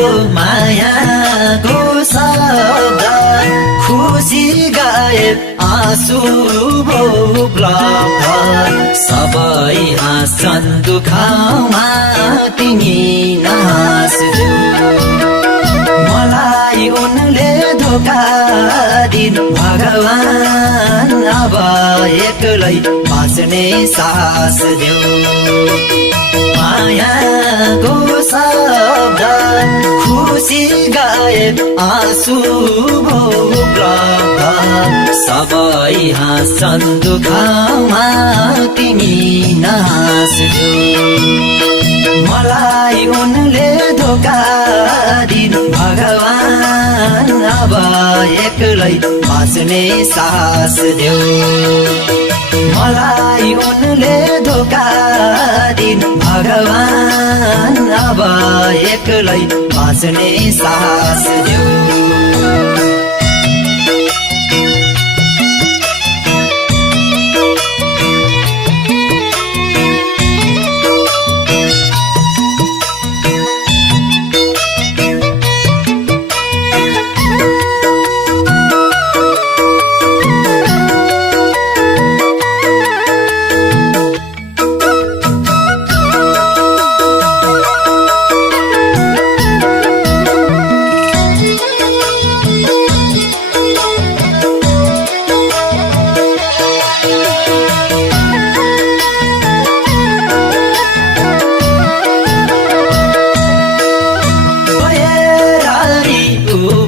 मेरो मायाको शब्द खुसी गायब आँसु भो उपलब्ध सबै हाँस्छन् दुःखमा तिमी नहाँस्छौ मलाई उनले धोका दिनु भगवान अब एक्लै बाँच्ने सास देऊ मायाको शब्द खुसी गायब आँसु भो उपलब्ध सबै हाँस्छन् दुःखमा तिमी नहाँस्छौ मलाई उनले धोका दिनु भगवान अब एक्लै बाँच्ने सास देऊ मलाई उनले धोका दिनु भगवान अब एक्लै बाँच्ने सास देऊ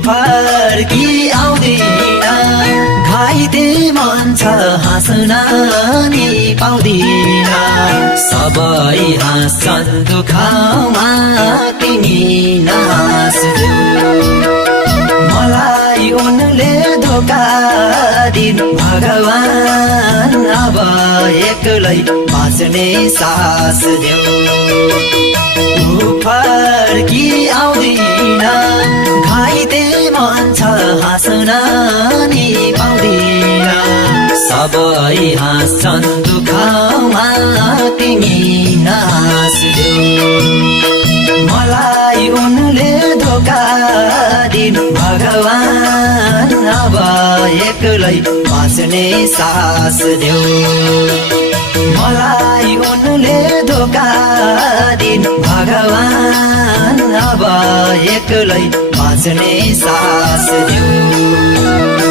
फर्की आउँदिन घाइते मन छ हाँस्न नि पाउँदिन सबै हाँस्छन् दुःखमा तिमी नहाँस्छौ मलाई उनले धोका दिनु भगवान अब एक्लै बाँच्ने सास देऊ फर्की आउँदिन घाइते मन छ हाँस्न नि पाउँदिन सबै हाँस्छन् दुःखमा तिमी नहाँस्छौ मलाई उनले धोका दिनु भगवान अब एक्लै बाँच्ने सास देऊ मलाई उनले धोका दिनु भगवान अब एक्लै बाँच्ने सास देऊ